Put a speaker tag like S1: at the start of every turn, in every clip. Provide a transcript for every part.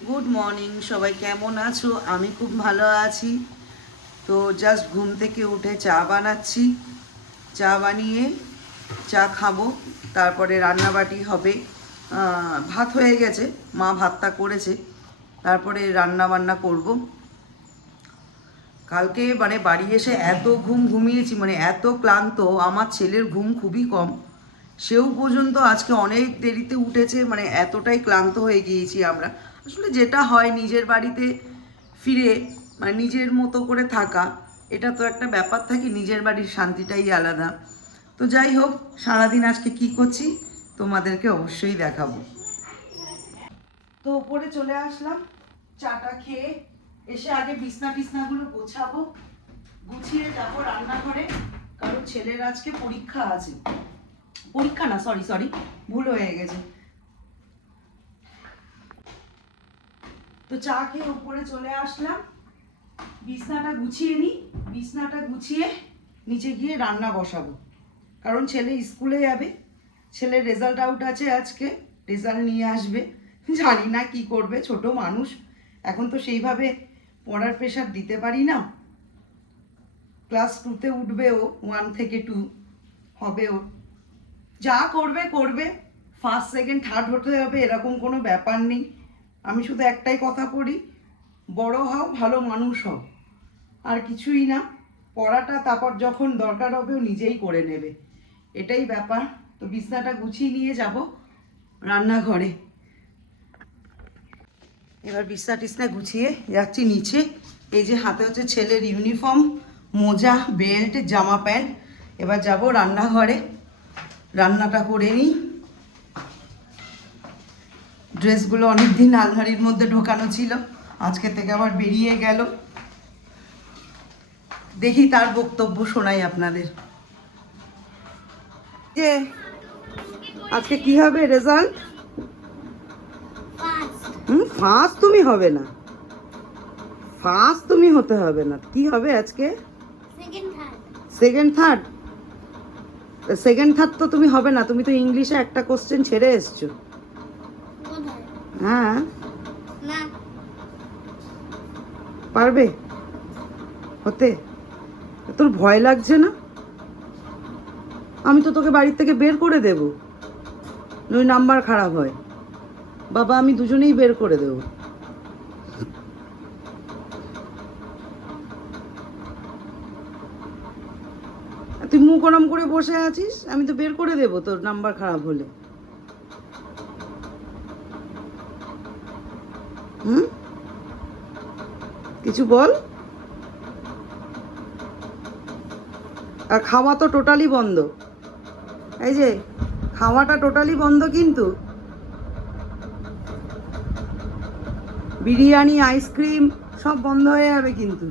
S1: Good morning সবাই কেমন আছো? আমি খুব ভালো আছি। তো জাস্ট ঘুম থেকে উঠে চা বানাচ্ছি। চা বানিয়ে চা খাব। তারপরে রান্নাবাটি হবে। ভাত হয়ে গেছে। মা ভাতটা করেছে। তারপরে রান্না বান্না করব। কালকে মানে বাড়ি এসে এত ঘুম ঘুমিয়েছি মানে এত ক্লান্ত। আমার ছেলের ঘুম খুবই কম। সেও পর্যন্ত আজকে অনেক দেরিতে উঠেছে মানে এতটাই ক্লান্ত হয়ে গিয়েছি আমরা। আসলে যেটা হয় নিজের বাড়িতে ফিরে মানে নিজের মতো করে থাকা, এটা তো একটা ব্যাপার থাকে, নিজের বাড়ির শান্তিটাই আলাদা। তো যাই হোক, সারাদিন আজকে কি করছি তোমাদেরকে অবশ্যই দেখাবো। তো ওপরে চলে আসলাম, চাটা খেয়ে এসে আগে বিছনা টিসনাগুলো গোছাবো, গুছিয়ে যাব রান্নাঘরে, কারণ ছেলের আজকে পরীক্ষা আছে। পরীক্ষা না সরি সরি ভুল হয়ে গেছে। তো চা খেয়ে উপরে চলে আসলাম। বিছনাটা গুছিয়ে নিই বিছনাটা গুছিয়ে নিচে গিয়ে রান্না বসাবো। কারণ ছেলে স্কুলে যাবে। ছেলের রেজাল্ট আউট আছে আজকে। রেজাল্ট নিয়ে আসবে। জানি না কি করবে। ছোট মানুষ। এখন তো সেইভাবে পড়ার প্রেশার দিতে পারি না। ক্লাস টুতে উঠবে ও। ওয়ান থেকে টু হবে ও যা করবে করবে। ফার্স্ট সেকেন্ড থার্ড হতে হবে। এরকম কোনো ব্যাপার নেই। আমি শুধু একটাই কথা করি বড় হও, ভালো মানুষ হও। আর কিছুই না, পড়াটা তারপর যখন দরকার হবে ও নিজেই করে নেবে। এটাই ব্যাপার। তো বিছনাটা গুছিয়ে নিয়ে যাব রান্নাঘরে। এবার বিছনা টিছনা গুছিয়ে যাচ্ছি নিচে। এই যে হাতে হচ্ছে ছেলের ইউনিফর্ম, মোজা, বেল্ট, জামা প্যান্ট। এবার যাব রান্নাঘরে। রান্নাটা করে নিই। ড্রেসগুলো অনেক দিন আলমারির মধ্যে ঢোকানো ছিল। আজকে থেকে আবার বেরিয়ে গেল। দেখি তার বক্তব্য শোনাই আপনাদের। যে আজকে কি হবে রেজাল্ট হুম ফার্স্ট তুমি হবে না। ফার্স্ট তুমি হতে হবে না। কি হবে আজকে?
S2: সেকেন্ড থার্ড
S1: সেকেন্ড থার্ড তো তুমি হবে না। তুমি তো ইংলিশে একটা কোশ্চেন ছেড়ে এসছো। হ্যাঁ পারবে? হতে? তোর ভয় লাগছে না? আমি তো তোকে বাড়ির থেকে বের করে দেব। নই নাম্বার খারাপ হয়। বাবা আমি দুজনেই বের করে দেব। তুই মুখ ওরম করে বসে আছিস? আমি তো বের করে দেব তোর নাম্বার খারাপ হলে। কিছু বল। আর খাওয়া তো টোটালি বন্ধ। এই যে, খাওয়াটা টোটালি বন্ধ কিন্তু। বিরিয়ানি, আইসক্রিম সব বন্ধ হয়ে যাবে কিন্তু।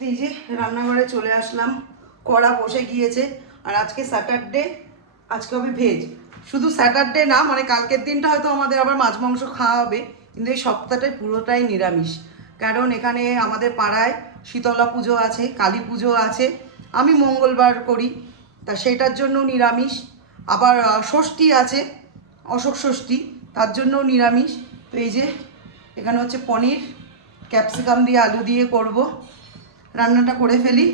S1: এই যে, রান্নাঘরে চলে আসলাম। কড়া বসে গিয়েছে। আর আজকে স্যাটারডে আজকে হবে ভেজ শুধু স্যাটারডে না মানে কালকের দিনটা হয়তো আমাদের আবার মাছ মাংস খাওয়া হবে, কিন্তু এই সপ্তাহটাই পুরোটাই নিরামিষ। কারণ এখানে আমাদের পাড়ায় শীতলা পুজো আছে, কালী পুজো আছে, আমি মঙ্গলবার করি, তা সেটার জন্য নিরামিষ। আবার ষষ্ঠী আছে, অশোক ষষ্ঠী, তার জন্যও নিরামিষ। তো এই যে, এখানে হচ্ছে পনির, ক্যাপসিকাম দিয়ে আলু দিয়ে করব। রান্নাটা করে ফেলি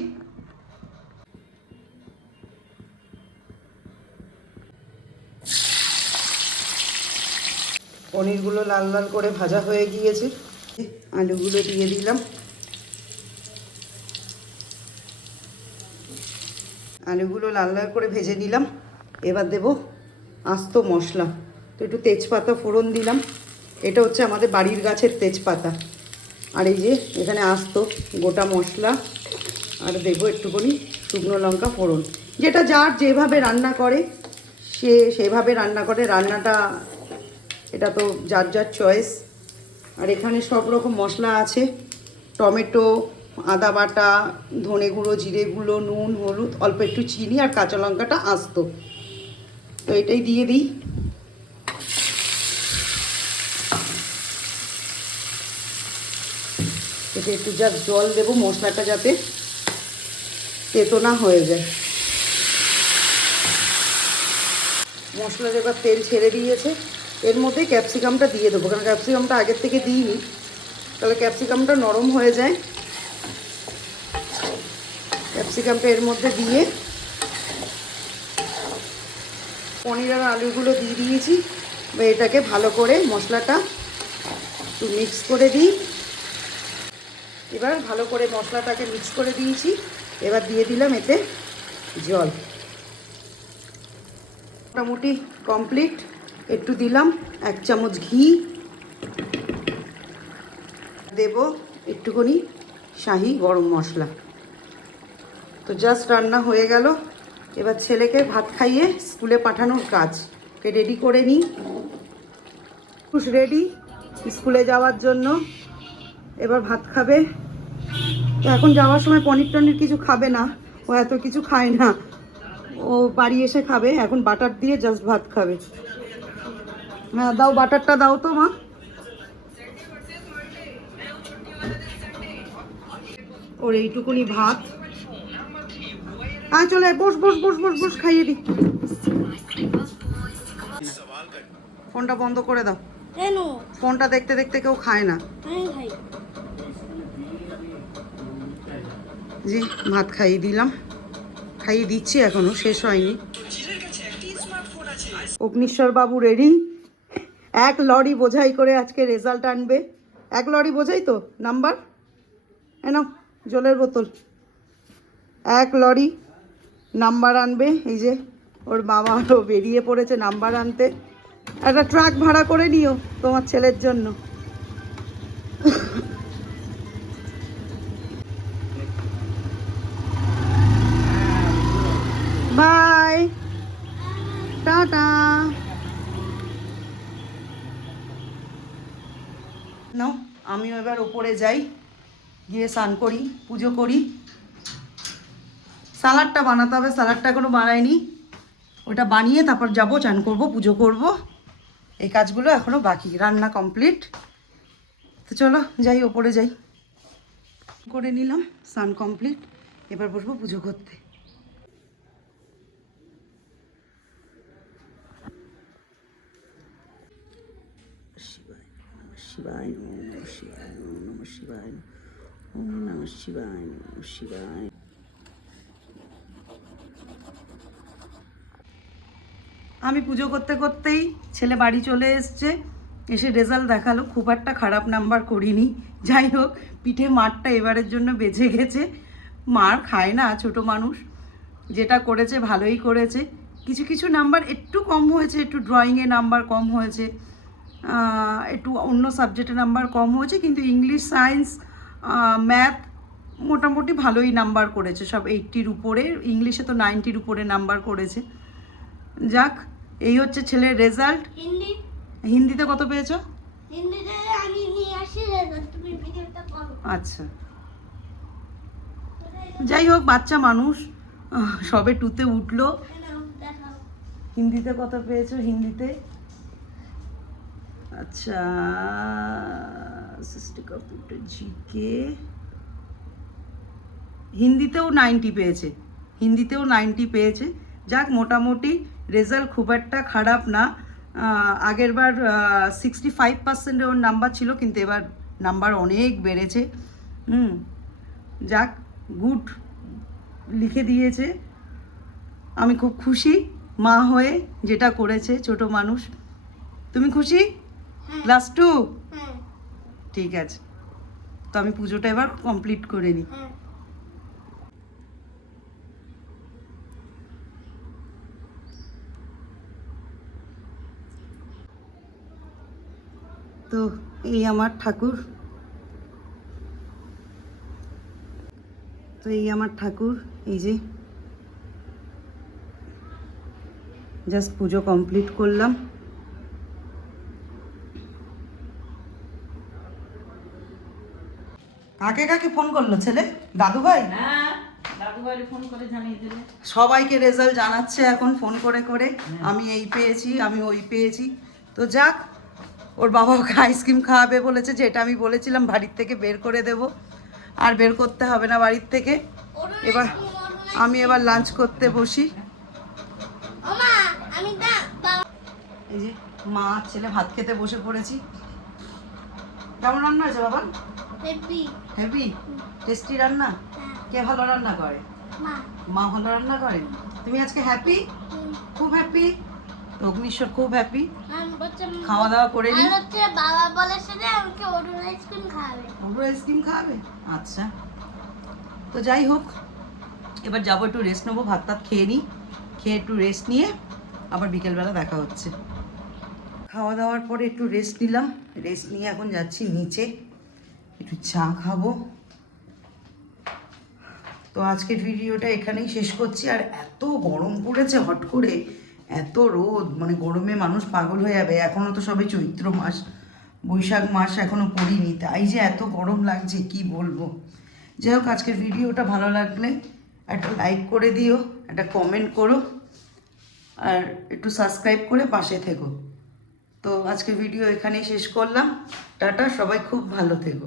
S1: পনিরগুলো লাল লাল করে ভাজা হয়ে গিয়েছে। আলুগুলো দিয়ে দিলাম। আলুগুলো লাল লাল করে ভেজে নিলাম। এবার দেব আস্ত মশলা। তো একটু তেজপাতা ফোড়ন দিলাম। এটা হচ্ছে আমাদের বাড়ির গাছের তেজপাতা। আর এই যে এখানে আস্ত গোটা মশলা। আর দেবো একটুখানি শুকনো লঙ্কা ফোড়ন। যেটা যার যেভাবে রান্না করে, সে সেভাবে রান্না করে। রান্নাটা এটা তো যার যার চয়েস আর এখানে সব রকম মশলা আছে। টমেটো, আদা বাটা, ধনে গুঁড়ো, জিরে গুঁড়ো, নুন, হলুদ, অল্প একটু চিনি আর কাঁচা লঙ্কাটা আস্ত। তো এটাই দিয়ে দিই। এতে একটু যা জল দেবো মশলাটা যাতে তেতো না হয়ে যায়। মশলা এবার তেল ছেড়ে দিয়েছে এর মধ্যে ক্যাপসিকামটা দিয়ে দেবো। কারণ ক্যাপসিকামটা আগের থেকে দিইনি। তাহলে ক্যাপসিকামটা নরম হয়ে যায়। ক্যাপসিকামটা এর মধ্যে দিয়ে পনির আর আলুগুলো দিয়ে দিয়েছি। এটাকে ভালো করে মশলাটা একটু মিক্স করে দিই। এবার ভালো করে মশলাটাকে মিক্স করে দিয়েছি। এবার দিয়ে দিলাম এতে জল। মোটামুটি কমপ্লিট একটু দিলাম, এক চামচ ঘি। দেব একটুখানি শাহি গরম মশলা। তো জাস্ট রান্না হয়ে গেল। এবার ছেলেকে ভাত খাইয়ে স্কুলে পাঠানোর কাজ। রেডি করে নিই। খুশ রেডি স্কুলে যাওয়ার জন্য। এবার ভাত খাবে। তো এখন যাওয়ার সময় পনির টনির কিছু খাবে না। ও এত কিছু খায় না। ও বাড়ি এসে খাবে। এখন বাটার দিয়ে জাস্ট ভাত খাবে। হ্যাঁ দাও বাটারটা দাও তো মা। ওর এইটুকুনি ভাত। হ্যাঁ চলে আয়, বস বস বস বস বস খাইয়ে দি। ফোনটা বন্ধ করে দাও।
S2: কেন?
S1: ফোনটা দেখতে দেখতে কেউ খায় না। জি ভাত খাইয়ে দিলাম। খাইয়ে দিচ্ছি এখনও শেষ হয়নি। অগ্নিশ্বর বাবু রেডি এক লরি বোঝাই করে আজকে রেজাল্ট আনবে। এক লরি বোঝাই তো? নাম্বার? এন জলের বোতল। এক লরি নাম্বার আনবে, এই যে ওর বাবা আরও বেরিয়ে পড়েছে নাম্বার আনতে। একটা ট্রাক ভাড়া করে নিও তোমার ছেলের জন্য। বাই। টাটা নাও আমিও এবার ওপরে যাই, গিয়ে স্নান করি, পুজো করি। স্যালাডটা বানাতে হবে স্যালাডটা এখনও বানাইনি। ওটা বানিয়ে তারপর যাব, চান করব, পুজো করব। এই কাজগুলো এখনও বাকি, রান্না কমপ্লিট। তো চলো, যাই, ওপরে যাই। করে নিলাম, স্নান কমপ্লিট। এবার বসবো পুজো করতে শিবায় নমঃ নমঃ নমঃ নমঃ আমি পুজো করতে করতেই ছেলে বাড়ি চলে এসছে, এসে রেজাল্ট দেখাল, খুব একটা খারাপ নাম্বার করিনি। যাই হোক, পিঠে মারটা এবারের জন্য বেঁচে গেছে। মার খায় না ছোট মানুষ, যেটা করেছে ভালোই করেছে। কিছু কিছু নাম্বার একটু কম হয়েছে, একটু ড্রয়িংয়ে নাম্বার কম হয়েছে। একটু অন্য সাবজেক্টে নাম্বার কম হয়েছে কিন্তু ইংলিশ সায়েন্স ম্যাথ মোটামুটি ভালোই নাম্বার করেছে। সব এইটটির উপরে ইংলিশে তো নাইনটির উপরে নাম্বার করেছে। যাক এই হচ্ছে ছেলের রেজাল্ট
S2: হিন্দি।
S1: হিন্দিতে কত পেয়েছ?
S2: হিন্দিতে আমি নিয়ে আসি রেজাল্ট তুমি ভিডিওটা করো।
S1: আচ্ছা। যাই হোক বাচ্চা মানুষ সবে টুতে উঠল। হিন্দিতে কত পেয়েছ? হিন্দিতে? আচ্ছা সৃষ্টি কম্পিউটার জিকে হিন্দিতেও নাইনটি পেয়েছে, হিন্দিতেও নাইনটি পেয়েছে। যাক, মোটামুটি রেজাল্ট খুব একটা খারাপ না। আগেরবার সিক্সটি ফাইভ পার্সেন্টের ওর নাম্বার ছিল, কিন্তু এবার নাম্বার অনেক বেড়েছে। হুম, যাক, গুড, লিখে দিয়েছে। আমি খুব খুশি মা হয়ে যেটা করেছে ছোট মানুষ। তুমি খুশি? ক্লাস টু ঠিক আছে। তো আমি পুজোটা এবার কমপ্লিট করে নিই। তো এই আমার ঠাকুর। তো এই আমার ঠাকুর এই যে। জাস্ট পুজো কমপ্লিট করলাম। কাকে কাকে ফোন করল ছেলে? দাদু ভাই
S3: হ্যাঁ
S1: সবাইকে রেজাল্ট জানাচ্ছে এখন ফোন করে করে। আমি এই পেয়েছি আমি ওই পেয়েছি। তো যাক ওর বাবা ওকে আইসক্রিম খাওয়াবে বলেছে যেটা আমি বলেছিলাম বাড়ির থেকে বের করে দেব। আর বের করতে হবে না বাড়ির থেকে। এবার আমি এবার লাঞ্চ করতে বসি। এই যে মা ছেলে ভাত খেতে বসে পড়েছি। কেমন রান্না হয়েছে বাবা?
S2: Baby
S1: heavy? টেস্টি রান্না?
S2: হ্যাঁ।
S1: কে ভালো রান্না করে?
S2: মা।
S1: ভালো রান্না করে? তুমি আজকে হ্যাপি খুব হ্যাপি অগ্নিশ্বর খুব হ্যাপি খাওয়া দাওয়া করে নি?
S2: বাবা বলেছে যে আমাকে অরুণ আইসক্রিম খাওয়াবে।
S1: ওগুলো আইসক্রিম খাওয়াবে? আচ্ছা। তো যাই হোক এবার যাব একটু রেস্ট নেব ভাত টাত খেয়ে নিই খেয়ে একটু রেস্ট নিয়ে আবার বিকেলবেলা দেখা হচ্ছে। খাওয়া দাওয়ার পরে একটু রেস্ট নিলাম। রেস্ট নিয়ে এখন যাচ্ছি নিচে। একটু চা খাব। তো আজকের ভিডিওটা এখানেই শেষ করছি। আর এত গরম পড়েছে হট করে, এত রোদ মানে গরমে মানুষ পাগল হয়ে যাবে। এখনও তো সবে চৈত্র মাস, বৈশাখ মাস এখনও পড়িনি। তাই যে এত গরম লাগছে, কি বলব? যাই হোক, আজকের ভিডিওটা ভালো লাগলে একটা লাইক করে দিও, একটা কমেন্ট করো, আর একটু সাবস্ক্রাইব করে পাশে থেকো। তো আজকের ভিডিও এখানেই শেষ করলাম। টাটা, সবাই খুব ভালো থেকো।